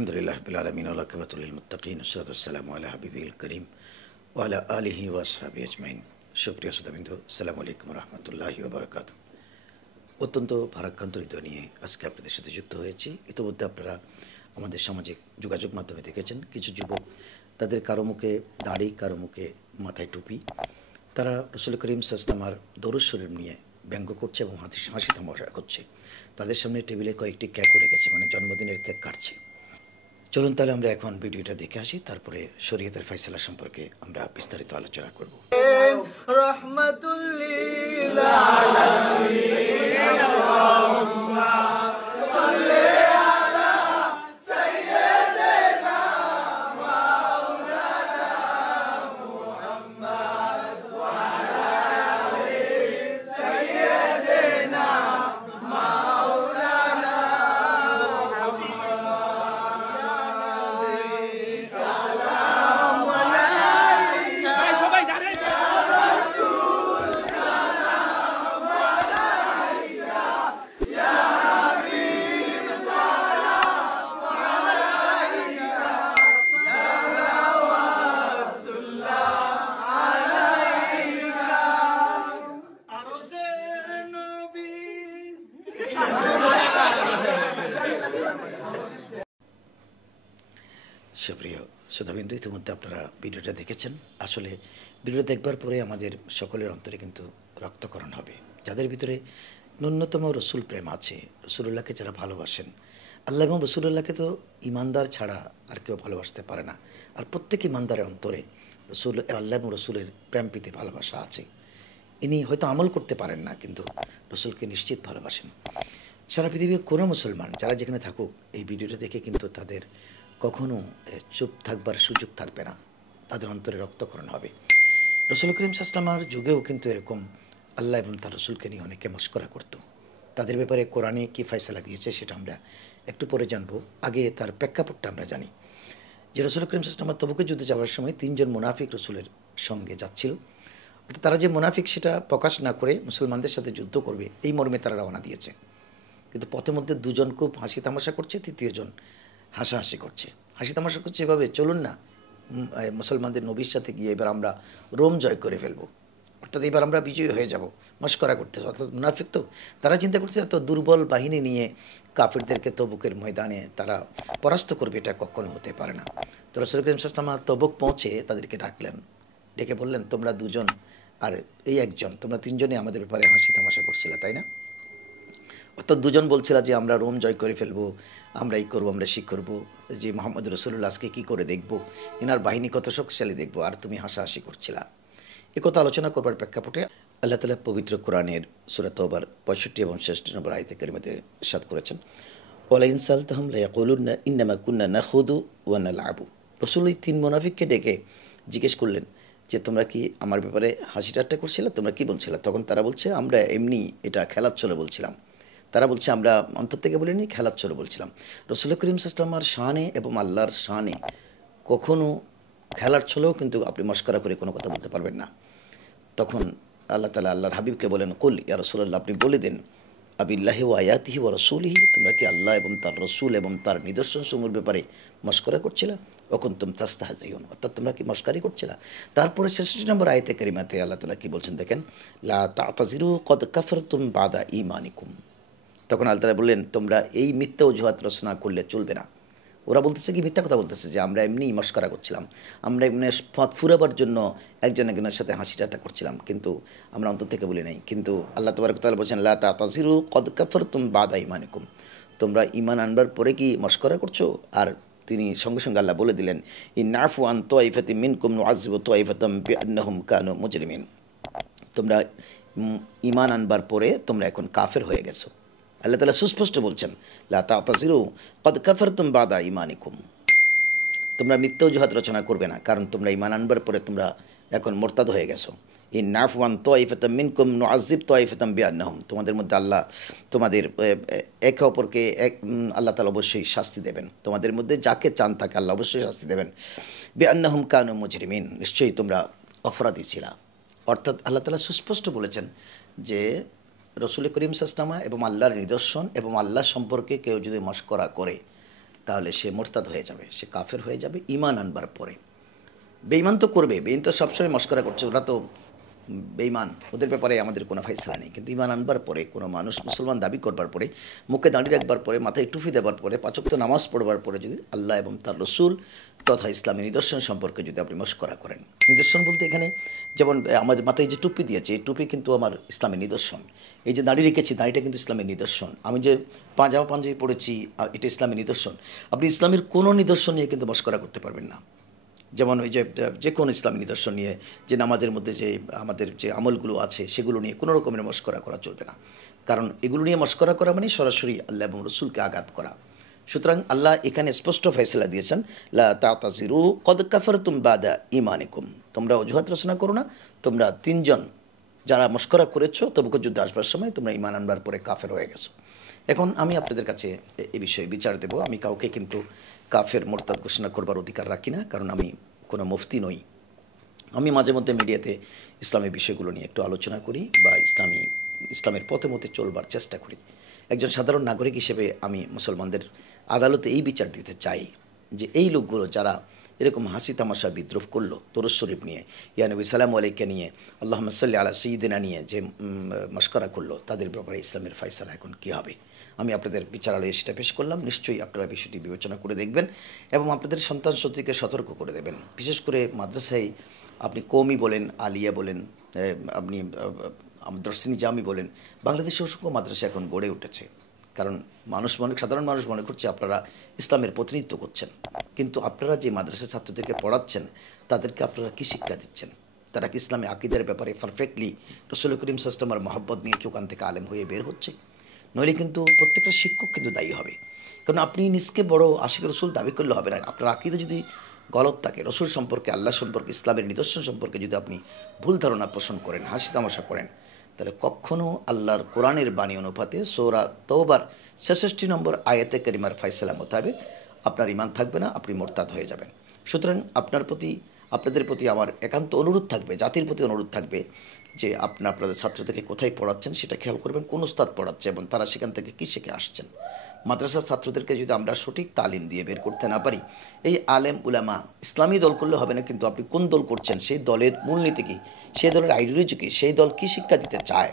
আলহামদুলিল্লাহ রাব্বিল আলামিন ওয়া আকিবাতুল লিল মুত্তাকিন ওয়াসসালাতু ওয়াসসালামু আলা হাবিবিল করিম ওয়া আলা আলিহি ওয়া আসহাবিহি আজমাইন। সুপ্রিয় শ্রোতাবৃন্দ, আসসালামু আলাইকুম ওয়া রাহমাতুল্লাহি ওয়া বারাকাতুহু। অত্যন্ত ভারাক্রান্ত হৃদয় নিয়ে আজকে আপনাদের সাথে যুক্ত হয়েছি। ইতিমধ্যে আপনারা আমাদের সামাজিক যোগাযোগ মাধ্যমে দেখেছেন কিছু যুবক, তাদের কারো মুখে দাড়ি, কারো মুখে মাথায় টুপি, তারা রাসূল করিম সাল্লাল্লাহু আলাইহি ওয়াসাল্লামের দরুদ শরীফ নিয়ে ব্যঙ্গ করছে এবং হাসি তামাশা করছে। তাদের সামনে টেবিলে কয়েকটি কেকও রেখেছে, মানে জন্মদিনের কেক কাটছে। চলুন তাহলে আমরা এখন ভিডিওটা দেখে আসি, তারপরে শরীয়তের ফয়সালা সম্পর্কে আমরা বিস্তারিত আলোচনা করব। সুপ্রিয় শ্রোতাবৃন্দ, ইতিমধ্যে আপনারা ভিডিওটা দেখেছেন। আসলে ভিডিও দেখবার পরে আমাদের সকলের অন্তরে কিন্তু রক্তকরণ হবে। যাদের ভিতরে ন্যূনতম রসুল প্রেম আছে, রসুলুল্লাহকে যারা ভালোবাসেন, আল্লাহ এবং রসুলুল্লাহকে তো ইমানদার ছাড়া আর কেউ ভালোবাসতে পারে না। আর প্রত্যেক ইমানদারের অন্তরে রসুল, আল্লাহ এবং রসুলের প্রেম প্রীতি ভালোবাসা আছে। ইনি হয়তো আমল করতে পারেন না, কিন্তু রসুলকে নিশ্চিত ভালোবাসেন। সারা পৃথিবীর কোনো মুসলমান যারা যেখানে থাকুক, এই ভিডিওটা দেখে কিন্তু তাদের কখনো চুপ থাকবার সুযোগ থাকবে না, তাদের অন্তরে রক্তকরণ হবে। রাসূল করিম সাল্লাল্লাহু আলাইহি ওয়াসাল্লামের যুগেও কিন্তু এরকম আল্লাহ এবং তার রসুলকে নিয়ে অনেকে মশকরা করত। তাদের ব্যাপারে কোরআনে কী ফয়সালা দিয়েছে সেটা আমরা একটু পরে জানবো। আগে তার প্রেক্ষাপটটা আমরা জানি যে রাসূল করিম সাল্লাল্লাহু আলাইহি ওয়াসাল্লাম তবুকে যুদ্ধে যাওয়ার সময় তিনজন মুনাফিক রসুলের সঙ্গে যাচ্ছিল। অর্থাৎ তারা যে মুনাফিক সেটা প্রকাশ না করে মুসলমানদের সাথে যুদ্ধ করবে এই মর্মে তারা রওনা দিয়েছে। কিন্তু পথের মধ্যে দুজন খুব হাসি তামাশা করছে, তৃতীয়জন হাসাহাসি করছে। হাসি তামাশা করছে এভাবে, চলুন না মুসলমানদের নবীর সাথে গিয়ে এবার আমরা রোম জয় করে ফেলবো, অর্থাৎ এবার আমরা বিজয়ী হয়ে যাব, মশকরা করতেছে। অর্থাৎ মুনাফিক তো তারা চিন্তা করছে এত দুর্বল বাহিনী নিয়ে কাফিরদেরকে তবুকের ময়দানে তারা পরাস্ত করবে, এটা কখনো হতে পারে না। তো রাসূল করিম সাল্লাল্লাহু আলাইহি ওয়াসাল্লাম তবুক পৌঁছে তাদেরকে ডাকলেন, ডেকে বললেন, তোমরা দুজন আর এই একজন, তোমরা তিনজনই আমাদের ব্যাপারে হাসি তামাশা করছিলে, তাই না? অর্থাৎ দুজন বলছিল যে আমরা রোম জয় করে ফেলবো, আমরা এই করবো, আমরা শিখ করবো, যে মোহাম্মদ রাসূলুল্লাহ আজকে কী করে দেখবো, এনার বাহিনী কত শক্তিশালী দেখবো, আর তুমি হাসাহাসি করছিলা। এ কথা আলোচনা করবার প্রেক্ষাপটে আল্লাহ তাআলা পবিত্র কোরআনের সূরা তওবার 65 এবং 66 নম্বর আয়াতে কারিমাতে ইরশাদ করেছেন, ওয়ালা ইন সালতাহুম লায়াকুলুন্না ইন্নামা কুন্না নাখুদু ওয়া নালআবু। রাসূল এই তিন মুনাফিককে ডেকে জিজ্ঞেস করলেন যে তোমরা কি আমার ব্যাপারে হাসি ঠাট্টা করছিলে, তোমরা কি বলছিলে? তখন তারা বলছে আমরা এমনি এটা খেলার ছলে বলছিলাম। তারা বলছে আমরা অন্তর থেকে বলিনি, খেলার ছলে বলছিলাম। রাসূল করিম সাল্লাল্লাহু আলাইহি ওয়াসাল্লামের শানে এবং আল্লাহর শানে কখনো খেলার ছলেও কিন্তু আপনি মশকরা করে কোনো কথা বলতে পারবেন না। তখন আল্লাহ তাআলা আল্লাহর হাবিবকে বলেন, কুল ইয়া রাসূলুল্লাহ, আপনি বলে দেন, আবিল্লাহি ওয়া আয়াতিহি ওয়া রাসূলিহি, তোমরা কি আল্লাহ এবং তার রসুল এবং তার নিদর্শন সমূহের ব্যাপারে মশকরা করছিলা? ওয়াকুনতুম তাস্তাহজিউন, অর্থাৎ তোমরা কি মশকারি করছিলা? তারপরে 66 নম্বর আয়াতে কারিমাতে আল্লাহ তাআলা কি বলছেন দেখেন, লা তা'তাযিরু ক্বাদ কাফারতুম বাদা ঈমানিকুম। তখন আল্লাহ তাআলা বললেন, তোমরা এই মিথ্যা অজুহাত রচনা করলে চলবে না। ওরা বলতেছে কি, মিথ্যা কথা বলতেছে যে আমরা এমনি মশকরা করছিলাম, আমরা এমনি ফাঁদ ফুরাবার জন্য একজন একজনের সাথে হাসি ঠাট্টা করছিলাম, কিন্তু আমরা অন্তর থেকে বলি নাই। কিন্তু আল্লাহ তাবারক ওয়া তাআলা বলছেন, লা তা'তাযিরু ক্বাদ কাফারতুম বাদা ঈমানিকুম, তোমরা ঈমান আনবার পরে কি মশকরা করছো? আর তিনি সঙ্গে সঙ্গে আল্লাহ বলে দিলেন, ইন্নাফু আন তাইফাতিম মিনকুম নুআযযিবু তাইফাতাম বিআন্নাহুম কানু মুজরিমিন, তোমরা ঈমান আনবার পরে তোমরা এখন কাফের হয়ে গেছো। আল্লাহ তাআলা সুস্পষ্ট বলছেন, লা তা'তাযিরু ক্বাদ কাফারতুম বাদা ঈমানিকুম, তোমরা মিথ্যা অজুহাত রচনা করবে না, কারণ তোমরা ঈমান আনবার পরে তোমরা এখন মুরতাদ হয়ে গেছো। ইন্নাফু আন তাইফাতাম মিনকুম নুআযযিব তাইফাতাম বিআন্নাহুম, তোমাদের মধ্যে আল্লাহ তোমাদের একে অপরকে আল্লাহ তাআলা অবশ্যই শাস্তি দেবেন, তোমাদের মধ্যে যাকে চান তাকে আল্লাহ অবশ্যই শাস্তি দেবেন। বিআন্নাহুম কানু মুজরিমিন, নিশ্চয়ই তোমরা অপরাধী ছিলা। অর্থাৎ আল্লাহ তাআলা সুস্পষ্ট বলেছেন যে রাসূল করিম সাল্লাল্লাহু আলাইহি ওয়াসাল্লাম এবং আল্লাহর নিদর্শন এবং আল্লাহ সম্পর্কে কেউ যদি মশকরা করে তাহলে সে মোরতাদ হয়ে যাবে, সে কাফের হয়ে যাবে ঈমান আনবার পরে। বেঈমান তো করবে, বেঈমান তো সবসময় মস্করা করছে, ওরা তো বেঈমান, ওদের ব্যাপারে আমাদের কোনো ফাইসলা নেই। কিন্তু ঈমান আনবার পরে, কোনো মানুষ মুসলমান দাবি করবার পরে, মুখে দাঁড়িয়ে রাখবার পরে, মাথায় টুপি দেওয়ার পরে, পাঁচ ওয়াক্ত নামাজ পড়বার পরে যদি আল্লাহ এবং তার রসুল তথা ইসলামী নিদর্শন সম্পর্কে যদি আপনি মস্করা করেন, নিদর্শন বলতে এখানে যেমন আমাদের মাথায় যে টুপি দিয়েছে, এই টুপি কিন্তু আমার ইসলামী নিদর্শন। এই যে দাঁড়িয়ে রেখেছি, দাঁড়িটা কিন্তু ইসলামের নিদর্শন। আমি যে পাঞ্জামা পাঞ্জাবি পড়েছি, এটা ইসলামের নিদর্শন। আপনি ইসলামের কোনো নিদর্শন নিয়ে কিন্তু মস্করা করতে পারবেন না। যেমন ওই যে কোনো ইসলামী নিদর্শন নিয়ে, যে নামাজের মধ্যে যে আমাদের যে আমলগুলো আছে সেগুলো নিয়ে কোনো রকমের মস্করা করা চলবে না। কারণ এগুলো নিয়ে মস্করা করা মানে সরাসরি আল্লাহ এবং রসুলকে আঘাত করা। সুতরাং আল্লাহ এখানে স্পষ্ট ফয়সালা দিয়েছেন, লা তাতাজিরু কদ কাফারতুম বাদা ঈমানিকুম, তোমরা অজুহাত রচনা করো না, তোমরা তিনজন যারা মস্করা করেছো তবুক যুদ্ধে আসবার সময় তোমরা ঈমান আনবার পরে কাফের হয়ে গেছো। এখন আমি আপনাদের কাছে এ বিষয়ে বিচার দেব। আমি কাউকে কিন্তু কাফের মোরতাদ ঘোষণা করবার অধিকার রাখি না, কারণ আমি কোনো মুফতি নই। আমি মাঝে মধ্যে মিডিয়াতে ইসলামের বিষয়গুলো নিয়ে একটু আলোচনা করি বা ইসলামের পথে মতে চলবার চেষ্টা করি। একজন সাধারণ নাগরিক হিসেবে আমি মুসলমানদের আদালতে এই বিচার দিতে চাই যে এই লোকগুলো যারা এরকম হাসি তামাশা বিদ্রোহ করলো দরুদ শরীফ নিয়ে, ইয়া নবী সালামু আলাইকা নিয়ে, আল্লাহুম্মা সাল্লি আলা সাইয়্যিদিনা নিয়ে যে মশকরা করলো, তাদের ব্যাপারে ইসলামের ফয়সালা এখন কী হবে আমি আপনাদের বিচারালয়ে সেটা পেশ করলাম। নিশ্চয়ই আপনারা বিষয়টি বিবেচনা করে দেখবেন এবং আপনাদের সন্তান সন্ততিকে সতর্ক করে দেবেন। বিশেষ করে মাদ্রাসায় আপনি কওমি বলেন, আলিয়া বলেন, আপনি দর্শনী জামি বলেন, বাংলাদেশে অসংখ্য মাদ্রাসা এখন গড়ে উঠেছে। কারণ সাধারণ মানুষ মনে করছে আপনারা ইসলামের প্রতিনিধিত্ব করছেন, কিন্তু আপনারা যে মাদ্রাসা ছাত্রদেরকে পড়াচ্ছেন তাদেরকে আপনারা কী শিক্ষা দিচ্ছেন? তারা কি ইসলামে আকিদের ব্যাপারে পারফেক্টলি রসুল করিম সাল্লাল্লাহু মহব্বত নিয়ে কি ওখান থেকে আলেম হয়ে বের হচ্ছে? নইলে কিন্তু প্রত্যেকটা শিক্ষক কিন্তু দায়ী হবে। কারণ আপনি নিজকে বড় আশিক রসুল দাবি করলে হবে না। আপনার আকিদা যদি গলত থাকে, রসুল সম্পর্কে, আল্লাহ সম্পর্কে, ইসলামের নিদর্শন সম্পর্কে যদি আপনি ভুল ধারণা পোষণ করেন, হাসি তামাশা করেন, তাহলে কখনও আল্লাহর কোরআনের বাণী অনুপাতে সূরা তওবার ৬৬ নম্বর আয়াতে কারিমার ফয়সালা মোতাবেক আপনার ঈমান থাকবে না, আপনি মোরতাদ হয়ে যাবেন। সুতরাং আপনাদের প্রতি আমার একান্ত অনুরোধ থাকবে, জাতির প্রতি অনুরোধ থাকবে যে আপনাদের ছাত্রদেরকে কোথায় পড়াচ্ছেন সেটা খেয়াল করবেন, কোন উস্তাদ পড়াচ্ছে এবং তারা সেখান থেকে কী শিখে আসছেন। মাদ্রাসার ছাত্রদেরকে যদি আমরা সঠিক তালিম দিয়ে বের করতে না পারি, এই আলেম উলামা ইসলামী দল করলে হবে না, কিন্তু আপনি কোন দল করছেন, সেই দলের মূলনীতি কী, সেই দলের আইডিওলজি কী, সেই দল কী শিক্ষা দিতে চায়,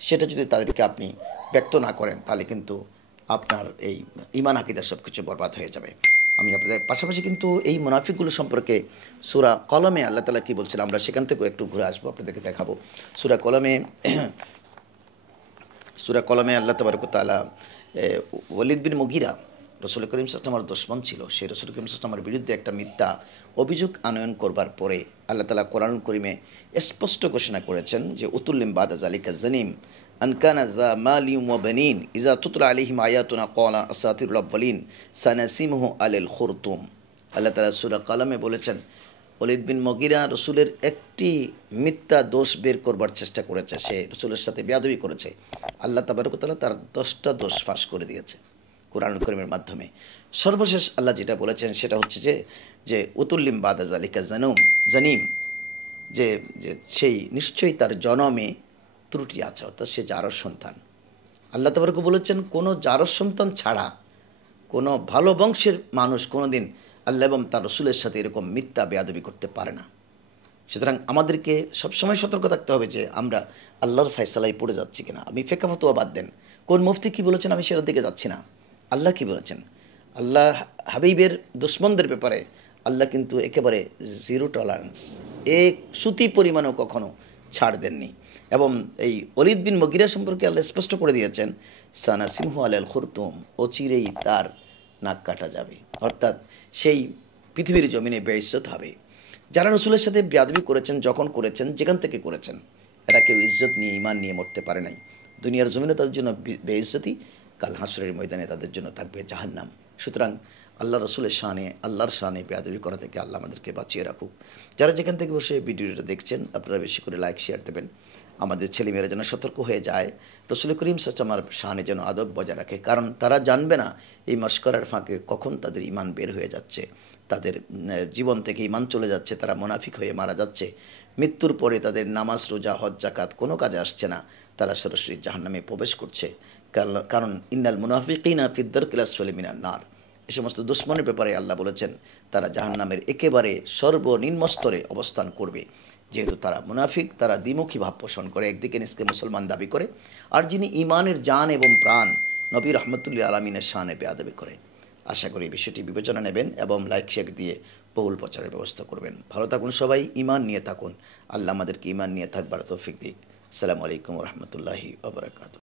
সেটা যদি তাদেরকে আপনি ব্যক্ত না করেন, তাহলে কিন্তু আপনার এই ঈমান আকীদা সব কিছু বরবাদ হয়ে যাবে। আমি আপনাদের পাশাপাশি কিন্তু এই মুনাফিকগুলো সম্পর্কে সূরা কলমে আল্লাহ তাআলা কী বলছেন, আমরা সেখান থেকেও একটু ঘুরে আসবো, আপনাদেরকে দেখাবো। সূরা কলমে আল্লাহ তাবারক ওয়া তাআলা ওয়ালিদ বিন মুগিরা রসুল করিম সাল্লাল্লাহু দুশমন ছিল, সেই রসুল করিম সাল্লাল্লাহু বিরুদ্ধে একটা মিথ্যা অভিযোগ আনয়ন করবার পরে আল্লাহ তাআলা কোরআনুল কারীমে স্পষ্ট ঘোষণা করেছেন যে উতুল্লিম বাদা জালিকা জানিম আনকানা যা মালিম ওয়া বানিন ইজা তুতলা আলাইহিম আয়াতুনা ক্বালা আসাতিরুল আউয়ালিন সানাসিমুহু আলাল খুরতুম। আল্লাহ তাআলা সূরা কলমে বলেছেন ওয়ালিদ বিন মুগিরা রসুলের একটি মিথ্যা দোষ বের করবার চেষ্টা করেছে, সে রসুলের সাথে বেয়াদবি করেছে। আল্লাহ তাবারক ওয়া তাআলা তার 10টা দোষ ফাঁস করে দিয়েছে কোরআনুল কারীমের মাধ্যমে। সর্বশেষ আল্লাহ যেটা বলেছেন সেটা হচ্ছে যে উতুল্লিম বাদা জালিকা জানিম, যে সেই নিশ্চয়ই তার জনমে ত্রুটি আছে, অর্থাৎ সে জারজ সন্তান। আল্লাহ তাবারক বলেছেন কোনো জারজ সন্তান ছাড়া কোনো ভালো বংশের মানুষ কোনো দিন আল্লাহ এবং তার রসুলের সাথে এরকম মিথ্যা বেয়াদবি করতে পারে না। সুতরাং আমাদেরকে সবসময় সতর্ক থাকতে হবে যে আমরা আল্লাহর ফয়সালায় পড়ে যাচ্ছি কিনা। আমি ফিকহ ফতোয়া বাদ দেন, কোন মুফতি কী বলেছেন আমি সেটার দিকে যাচ্ছি না। আল্লাহ কী বলেছেন, আল্লাহ হাবিবের দুশমনদের ব্যাপারে আল্লাহ কিন্তু একেবারে জিরো টলারেন্স, এক সুতি পরিমাণও কখনো ছাড় দেননি। এবং এই ওয়ালিদ বিন মুগিরা সম্পর্কে আল্লাহ স্পষ্ট করে দিয়েছেন সানাসিমহু আলাল খুরতুম, অচিরেই তার নাক কাটা যাবে, অর্থাৎ সেই পৃথিবীর জমিনে বেইজ্জত হবে। যারা রসুলের সাথে বেয়াদবি করেছেন, যখন করেছেন, যেখান থেকে করেছেন, এরা কেউ ইজ্জত নিয়ে ঈমান নিয়ে মরতে পারে নাই। দুনিয়ার জমিনে তাদের জন্য বেইজ্জতি, কাল হাসরের ময়দানে তাদের জন্য থাকবে জাহান্নাম। সুতরাং আল্লাহ রসুলের শানে, আল্লাহর শানে বেয়াদবি করা থেকে আল্লাহ আমাদেরকে বাঁচিয়ে রাখুক। যারা যেখান থেকে বসে ভিডিওটা দেখছেন আপনারা বেশি করে লাইক শেয়ার দেবেন, আমাদের ছেলেমেয়েরা যেন সতর্ক হয়ে যায়, রসুল করিম সাল্লাল্লাহু শানে যেন আদব বজায় রাখে। কারণ তারা জানবে না এই মশকরার ফাঁকে কখন তাদের ঈমান বের হয়ে যাচ্ছে, তাদের জীবন থেকে ঈমান চলে যাচ্ছে, তারা মুনাফিক হয়ে মারা যাচ্ছে। মৃত্যুর পরে তাদের নামাজ রোজা হজ যাকাত কোনো কাজে আসছে না, তারা সরাসরি জাহান্নামে প্রবেশ করছে। কারণ ইন্নাল মুনাফিকিনা ফিদ দারকিল আসফালি মিনান নার, এ সমস্ত দুশ্মনের ব্যাপারে আল্লাহ বলেছেন তারা জাহান্নামের একেবারে সর্বনিম্ন স্তরে অবস্থান করবে। যেহেতু তারা মুনাফিক, তারা দ্বিমুখী ভাব পোষণ করে, একদিকে নিজকে মুসলমান দাবি করে, আর যিনি ইমানের জান এবং প্রাণ নবী রহমতুল্লাহ আলমিনের শানে বেয়াদবি করে। আশা করি বিষয়টি বিবেচনা নেবেন এবং লাইক শেয়ার দিয়ে বহুল প্রচারের ব্যবস্থা করবেন। ভালো থাকুন সবাই, ইমান নিয়ে থাকুন। আল্লাহ আমাদেরকে ইমান নিয়ে থাকবার তৌফিক দিক। আসসালামু আলাইকুম রহমতুল্লাহি ওয়া বারাকাতুহু।